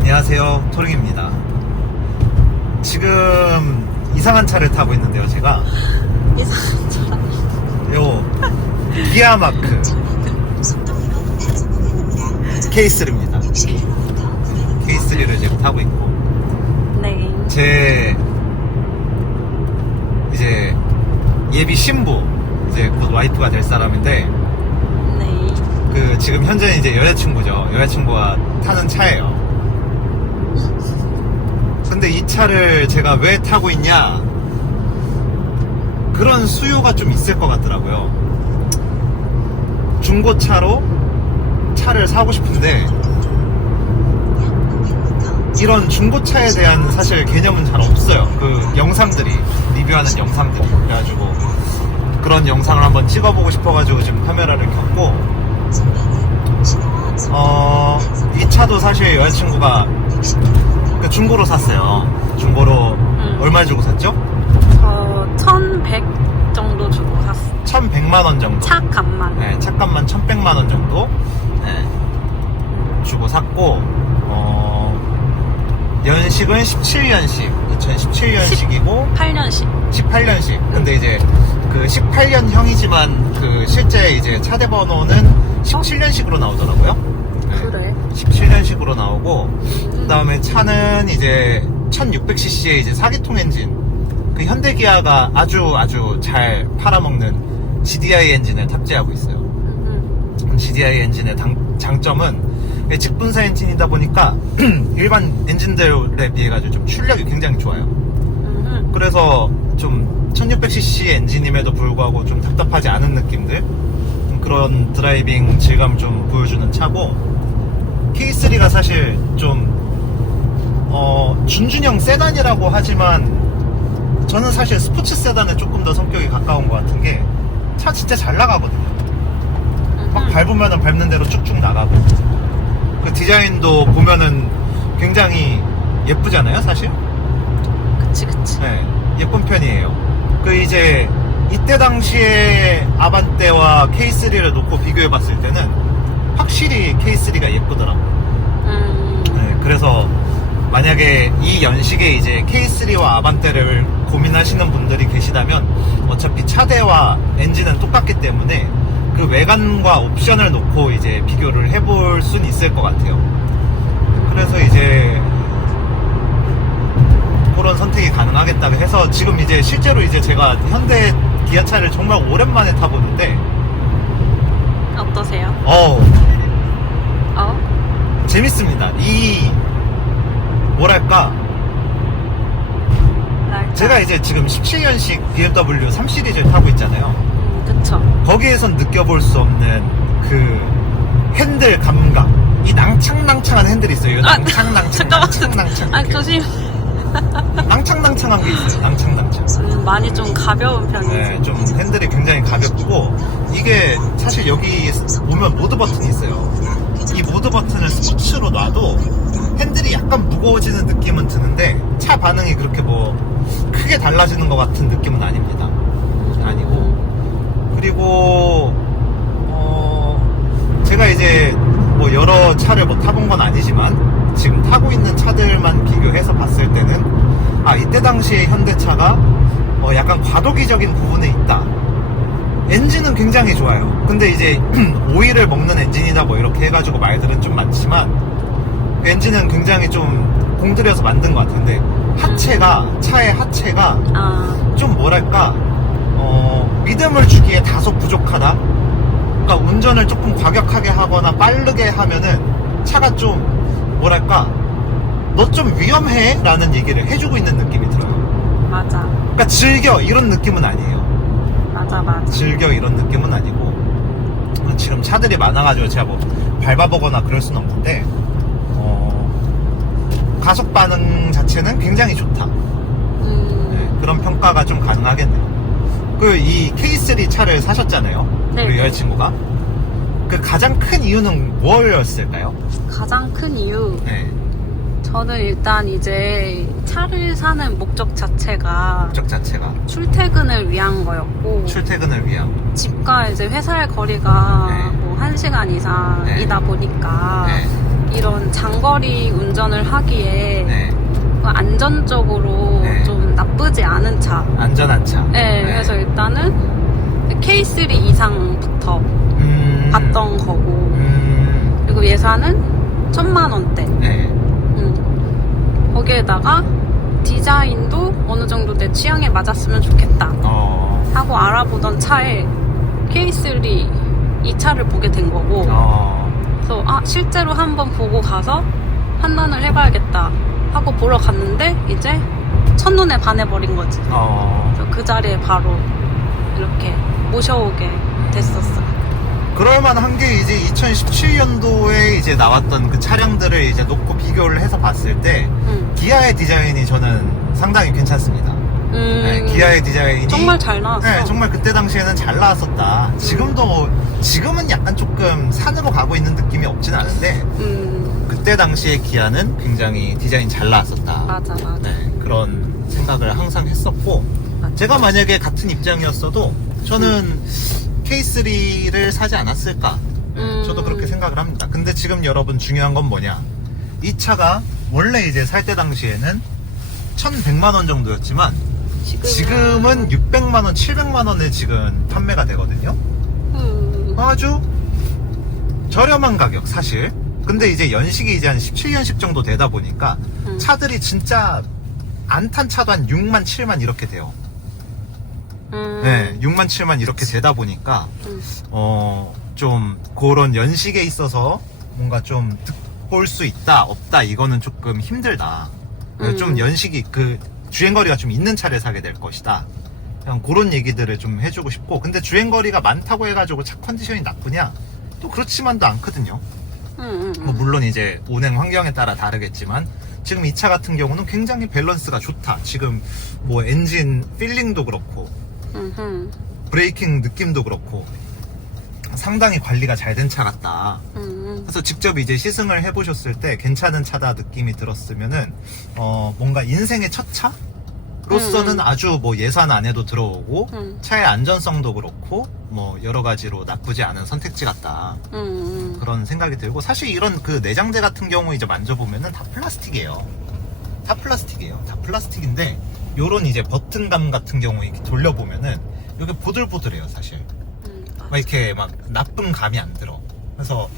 안녕하세요, 토링입니다. 지금 이상한 차를 타고 있는데요, 제가 이상한 차. 요 기아마크 K3입니다. K3를 지금 타고 있고, 네. 제 이제 예비 신부, 이제 곧 와이프가 될 사람인데, 네. 그 지금 현재는 이제 여자친구죠. 여자친구가 타는 차예요. 근데 이 차를 제가 왜 타고 있냐, 그런 수요가 좀 있을 것 같더라고요. 중고차로 차를 사고 싶은데 이런 중고차에 대한 사실 개념은 잘 없어요. 그 영상들이, 리뷰하는 영상들이. 그래가지고 그런 영상을 한번 찍어보고 싶어가지고 지금 카메라를 켰고, 이 차도 사실 여자친구가 그 중고로 샀어요. 중고로 얼마 주고 샀죠? 저 1100 정도 주고 샀어. 1100만원 정도. 차 값만. 네, 차값만 1100만원 정도, 네, 주고 샀고, 연식은 17년식, 2017년식이고 8년씩. 18년식. 근데 이제 그 18년형이지만 그 실제 이제 차대 번호는 17년식으로 나오더라고요. 네, 그래. 17년식으로 나오고, 그 다음에 차는 이제 1600cc의 이제 4기통 엔진, 그 현대기아가 아주 잘 팔아먹는 GDI 엔진을 탑재하고 있어요. GDI 엔진의 장점은 직분사 엔진이다 보니까 일반 엔진들에 비해 가지고 좀 출력이 굉장히 좋아요. 그래서 좀 1600cc 엔진임에도 불구하고 좀 답답하지 않은 느낌들, 그런 드라이빙 질감을 좀 보여주는 차고, K3가 사실 좀 준준형 세단이라고 하지만 저는 사실 스포츠 세단에 조금 더 성격이 가까운 것 같은 게, 차 진짜 잘 나가거든요. 막 밟으면은 밟는 대로 쭉쭉 나가고, 그 디자인도 보면은 굉장히 예쁘잖아요, 사실. 그치. 네, 예쁜 편이에요. 그 이제 이때 당시에 아반떼와 K3를 놓고 비교해 봤을 때는 확실히 K3가 예쁘더라고요. 네, 그래서 만약에 이 연식에 이제 K3와 아반떼를 고민하시는 분들이 계시다면 어차피 차대와 엔진은 똑같기 때문에 그 외관과 옵션을 놓고 이제 비교를 해볼 수는 있을 것 같아요. 그래서 이제 그런 선택이 가능하겠다고 해서 지금 이제 실제로 이제 제가 현대 기아차를 정말 오랜만에 타보는데, 어떠세요? 재밌습니다. 이 뭐랄까, 제가 이제 지금 17년식 BMW 3 시리즈를 타고 있잖아요. 그쵸. 거기에선 느껴볼 수 없는 그 핸들 감각, 이 낭창낭창한 핸들이 있어요. 잠깐만. 이렇게. 조심. 낭창낭창한 게 있어요. 낭창낭창. 많이 좀 가벼운 편이지. 네, 좀 핸들이 굉장히 가볍고, 이게 사실 여기 보면 모드 버튼이 있어요. 이 모드 버튼을 스포츠로 놔도 핸들이 약간 무거워지는 느낌은 드는데, 차 반응이 그렇게 뭐 크게 달라지는 것 같은 느낌은 아닙니다. 아니고, 그리고 제가 이제 뭐 여러 차를 뭐 타본 건 아니지만 지금 타고 있는 차들만 비교해서 봤을 때는, 이때 당시에 현대차가 약간 과도기적인 부분에 있다. 엔진은 굉장히 좋아요. 근데 이제 오일을 먹는 엔진이다 뭐 이렇게 해가지고 말들은 좀 많지만, 그 엔진은 굉장히 좀 공들여서 만든 것 같은데, 차의 하체가 좀 뭐랄까, 믿음을 주기에 다소 부족하다. 그러니까 운전을 조금 과격하게 하거나 빠르게 하면은 차가 좀 뭐랄까 너 좀 위험해 라는 얘기를 해주고 있는 느낌이 들어요. 맞아. 그러니까 즐겨 이런 느낌은 아니에요. 맞아. 즐겨 이런 느낌은 아니고 지금 차들이 많아가지고 제가 뭐 밟아보거나 그럴 수는 없는데 가속 반응 자체는 굉장히 좋다. 네, 그런 평가가 좀 가능하겠네요. 그 이 K3 차를 사셨잖아요. 네. 우리 여자친구가. 그 가장 큰 이유는 뭐였을까요? 가장 큰 이유. 네, 저는 일단 이제 차를 사는 목적 자체가 목적 자체가 출퇴근을 위한 거였고, 출퇴근을 위한. 집과 이제 회사의 거리가 네. 뭐 1시간 이상이다 네. 보니까 네, 이런 장거리 운전을 하기에 네, 안전적으로 네. 좀 나쁘지 않은 차. 안전한 차. 네, 그래서 일단은 K3 이상부터 봤던 거고, 그리고 예산은 1,000만 원대. 네, 거기에다가 디자인도 어느 정도 내 취향에 맞았으면 좋겠다 하고 알아보던 차에 K3 이 차를 보게 된 거고, 그래서 실제로 한번 보고 가서 판단을 해봐야겠다 하고 보러 갔는데 이제 첫눈에 반해버린 거지. 그래서 그 자리에 바로 이렇게 모셔오게 됐었어. 그럴만한 게 이제 2017년도에 이제 나왔던 그 차량들을 이제 놓고 비교를 해서 봤을 때 기아의 디자인이 저는 상당히 괜찮습니다. 네, 기아의 디자인이 정말 잘 나왔어. 네, 정말 그때 당시에는 잘 나왔었다. 지금은 약간 조금 산으로 가고 있는 느낌이 없진 않은데 그때 당시에 기아는 굉장히 디자인 잘 나왔었다. 맞아. 네, 그런 생각을 항상 했었고, 맞아. 제가 만약에 같은 입장이었어도 저는 K3를 사지 않았을까. 네, 저도 그렇게 생각을 합니다. 근데 지금 여러분 중요한 건 뭐냐, 이 차가 원래 이제 살 때 당시에는 1,100만원 정도였지만 지금은 600만원, 700만원에 지금 판매가 되거든요. 아주 저렴한 가격 사실. 근데 이제 연식이 이제 한 17년식 정도 되다 보니까 차들이 진짜 안 탄 차도 한 6만, 7만 이렇게 돼요. 네, 6만, 7만 이렇게 되다 보니까 좀 그런 연식에 있어서 뭔가 좀 볼 수 있다 없다 이거는 조금 힘들다. 좀 연식이 그 주행거리가 좀 있는 차를 사게 될 것이다. 그냥 그런 얘기들을 좀 해주고 싶고, 근데 주행거리가 많다고 해가지고 차 컨디션이 나쁘냐? 또 그렇지만도 않거든요. 뭐 물론 이제 운행 환경에 따라 다르겠지만 지금 이 차 같은 경우는 굉장히 밸런스가 좋다. 지금 뭐 엔진 필링도 그렇고 브레이킹 느낌도 그렇고 상당히 관리가 잘 된 차 같다. 그래서 직접 이제 시승을 해보셨을 때 괜찮은 차다 느낌이 들었으면은 뭔가 인생의 첫 차로서는 아주 뭐 예산 안에도 들어오고 차의 안전성도 그렇고 뭐 여러 가지로 나쁘지 않은 선택지 같다. 그런 생각이 들고, 사실 이런 그 내장재 같은 경우 이제 만져보면은 다 플라스틱이에요. 다 플라스틱인데 요런 이제 버튼감 같은 경우 이렇게 돌려보면은 이게 보들보들해요 사실. 막 이렇게 막 나쁜 감이 안 들어. 그래서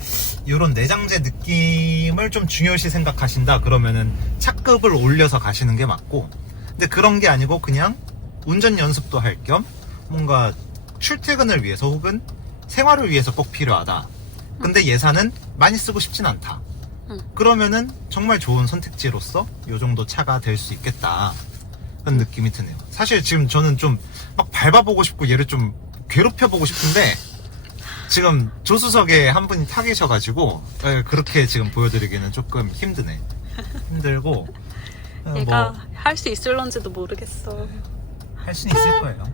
이런 내장재 느낌을 좀 중요시 생각하신다 그러면은 차급을 올려서 가시는 게 맞고, 근데 그런 게 아니고 그냥 운전 연습도 할 겸 뭔가 출퇴근을 위해서 혹은 생활을 위해서 꼭 필요하다. 근데 예산은 많이 쓰고 싶진 않다. 그러면은 정말 좋은 선택지로서 이 정도 차가 될 수 있겠다. 그런 느낌이 드네요. 사실 지금 저는 좀 막 밟아보고 싶고 얘를 좀 괴롭혀보고 싶은데 지금 조수석에 한 분이 타 계셔가지고 그렇게 지금 보여드리기는 조금 힘드네. 힘들고 얘가 할 수 있을런지도 모르겠어. 할 수는 있을 거예요.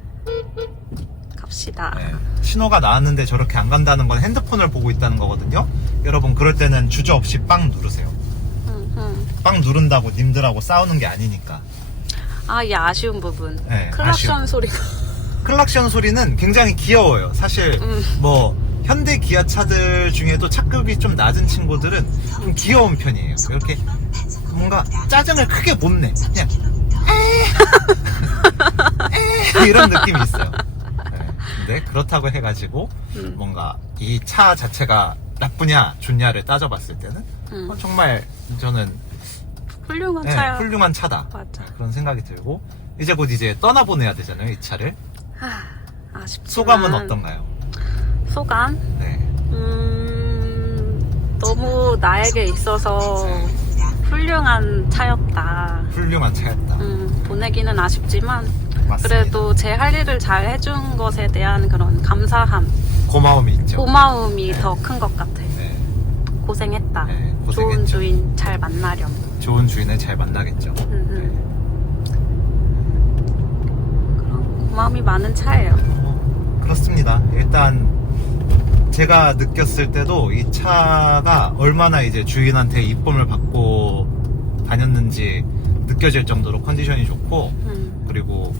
갑시다. 네. 신호가 나왔는데 저렇게 안 간다는 건 핸드폰을 보고 있다는 거거든요. 여러분 그럴 때는 주저없이 빵 누르세요. 빵 누른다고 님들하고 싸우는 게 아니니까. 이 아쉬운 부분. 네, 클락션 아쉬운. 소리가. 클락션 소리는 굉장히 귀여워요. 사실 뭐 현대 기아차들 중에도 차급이 좀 낮은 친구들은 좀 귀여운 편이에요. 이렇게 뭔가 짜증을 크게 못 내. 그냥 이런 느낌이 있어요. 네. 근데 그렇다고 해가지고 뭔가 이 차 자체가 나쁘냐 좋냐를 따져봤을 때는 정말 저는 훌륭한 네, 차야. 훌륭한 차다. 맞아. 그런 생각이 들고, 이제 곧 이제 떠나보내야 되잖아요 이 차를. 아쉽지만. 소감은 어떤가요? 소감? 네. 너무 나에게 있어서 훌륭한 차였다. 훌륭한 차였다. 보내기는 아쉽지만 맞습니다. 그래도 제 할 일을 잘 해준 것에 대한 그런 감사함, 고마움이 있죠. 고마움이 더 큰 것 같아. 네. 고생했다. 네, 좋은 고생했죠. 주인 잘 만나렴. 좋은 주인을 잘 만나겠죠. 그런 고마움이 많은 차예요. 그렇습니다. 일단 제가 느꼈을 때도 이 차가 얼마나 이제 주인한테 이쁨을 받고 다녔는지 느껴질 정도로 컨디션이 좋고, 그리고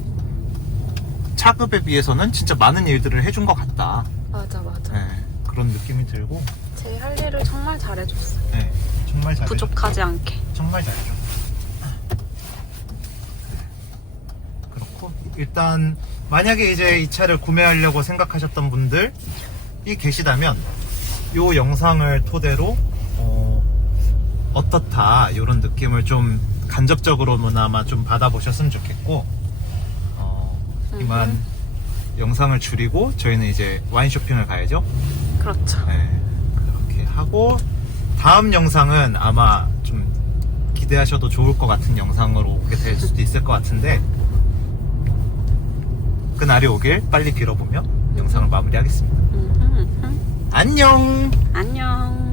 차급에 비해서는 진짜 많은 일들을 해준 것 같다. 맞아. 네, 그런 느낌이 들고. 제 할 일을 정말 잘해줬어. 네, 정말 잘해줘. 부족하지 않게. 정말 잘해줘. 그렇고 일단 만약에 이제 이 차를 구매하려고 생각하셨던 분들이 계시다면 이 영상을 토대로 어떻다 이런 느낌을 좀 간접적으로나마 좀 받아보셨으면 좋겠고, 이만 영상을 줄이고 저희는 이제 와인 쇼핑을 가야죠. 그렇죠. 네, 그렇게 하고 다음 영상은 아마 좀 기대하셔도 좋을 것 같은 영상으로 오게 될 수도 있을 것 같은데, 그날이 오길 빨리 빌어보며 영상을 마무리하겠습니다. 안녕. 안녕.